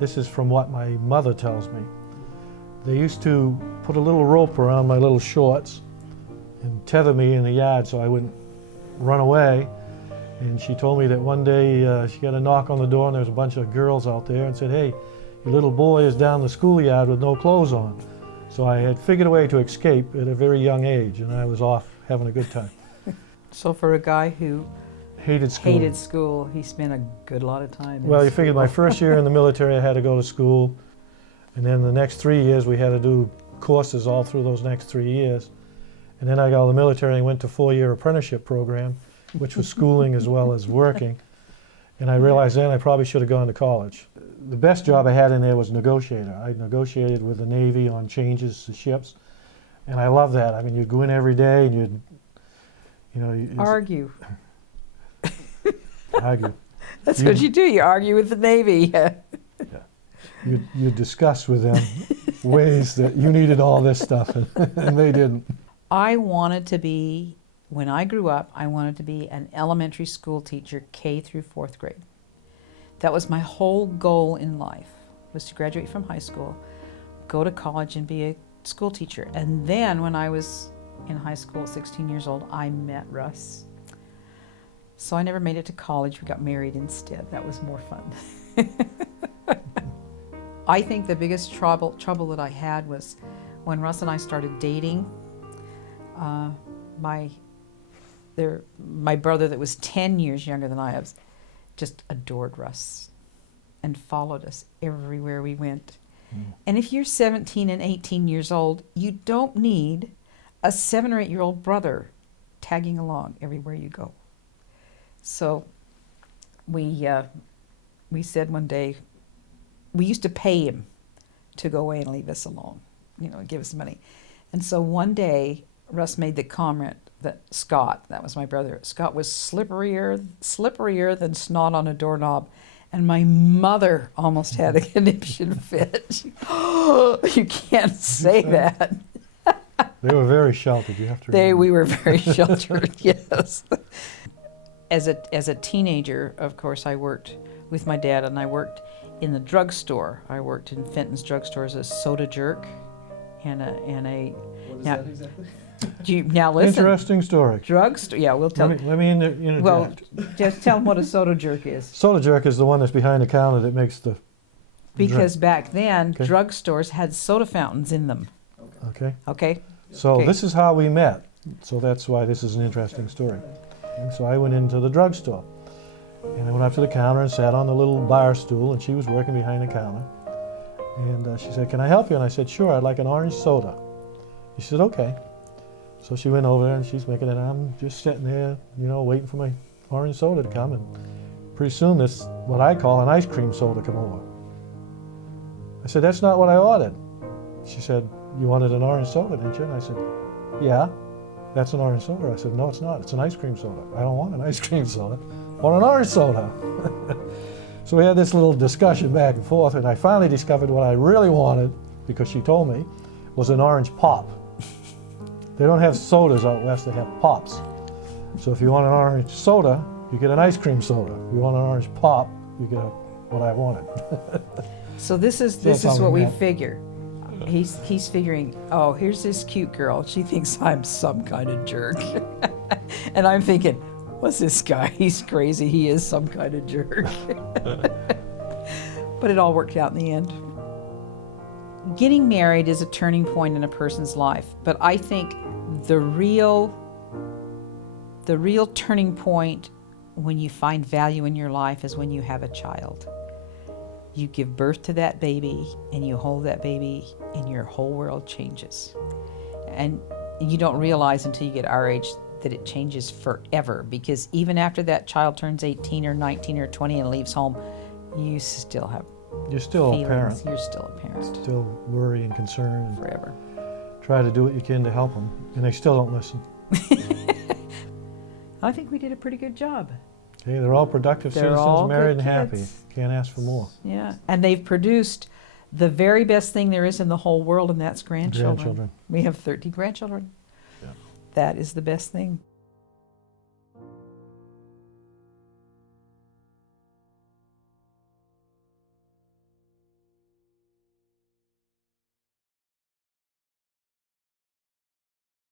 This is from what my mother tells me. They used to put a little rope around my little shorts and tether me in the yard so I wouldn't run away. And she told me that one day she got a knock on the door and there was a bunch of girls out there and said, "Hey, your little boy is down the schoolyard with no clothes on." So I had figured a way to escape at a very young age, and I was off having a good time. So for a guy who Hated school. he spent a good lot of time in Well, you school. figured my first year in the military I had to go to school, and then the next 3 years we had to do courses all through those next 3 years. And then I got out of the military and went to 4-year apprenticeship program, which was schooling as well as working. And I realized then I probably should have gone to college. The best job I had in there was negotiator. I negotiated with the Navy on changes to ships, and I loved that. I mean, you'd go in every day and you'd Argue. argue. That's what you do. You argue with the Navy. You discuss with them ways that you needed all this stuff, and they didn't. I wanted to be, when I grew up, I wanted to be an elementary school teacher, K through 4th grade. That was my whole goal in life, was to graduate from high school, go to college and be a school teacher. And then when I was in high school, 16 years old, I met Russ. So I never made it to college. We got married instead. That was more fun. I think the biggest trouble that I had was when Russ and I started dating. My brother that was 10 years younger than I was just adored Russ and followed us everywhere we went. And if you're 17 and 18 years old, you don't need a 7 or 8-year-old brother tagging along everywhere you go. So we said one day, we used to pay him to go away and leave us alone, give us money. And so one day, Russ made the comment that Scott, that was my brother, Scott was slipperier than snot on a doorknob. And my mother almost had a conniption fit. Oh, you can't say that. They were very sheltered, you have to remember. We were very sheltered, yes. As a teenager, of course, I worked with my dad, and I worked in the drugstore. I worked in Fenton's drugstore as a soda jerk and a. What is that exactly? Now listen. Interesting story. Drugstore. Yeah, we'll tell. Let me interject. Well, just tell them what a soda jerk is. Soda jerk is the one that's behind the counter that makes the Because drink. back then, Okay. drugstores had soda fountains in them. Okay. Okay. So Okay. this is how we met. So that's why this is an interesting story. And so I went into the drugstore, and I went up to the counter and sat on the little bar stool, and she was working behind the counter. And she said, "Can I help you?" And I said, "Sure, I'd like an orange soda." She said, "Okay." So she went over there and she's making it, and I'm just sitting there, waiting for my orange soda to come. And pretty soon this, what I call an ice cream soda, come over. I said, "That's not what I ordered." She said, "You wanted an orange soda, didn't you?" And I said, "Yeah, that's an orange soda." I said, "No, it's not. It's an ice cream soda." "I don't want an ice cream soda. I want an orange soda." So we had this little discussion back and forth, and I finally discovered what I really wanted, because she told me, was an orange pop. They don't have sodas out west, they have pops. So if you want an orange soda, you get an ice cream soda. If you want an orange pop, you get what I wanted. So this is what we figure. He's figuring, oh, here's this cute girl. She thinks I'm some kind of jerk. And I'm thinking, what's this guy? He's crazy. He is some kind of jerk. But it all worked out in the end. Getting married is a turning point in a person's life, but I think the real turning point when you find value in your life is when you have a child. You give birth to that baby and you hold that baby and your whole world changes. And you don't realize until you get our age that it changes forever, because even after that child turns 18 or 19 or 20 and leaves home, you still have You're still feelings. a parent. You're still a parent. Still worry and concern and Forever. try to do what you can to help them, and they still don't listen. I think we did a pretty good job. Okay, they're all productive They're citizens, all married good and happy. kids. Can't ask for more. Yeah, and they've produced the very best thing there is in the whole world, and that's grandchildren. Grandchildren. We have 13 grandchildren. Yeah. That is the best thing.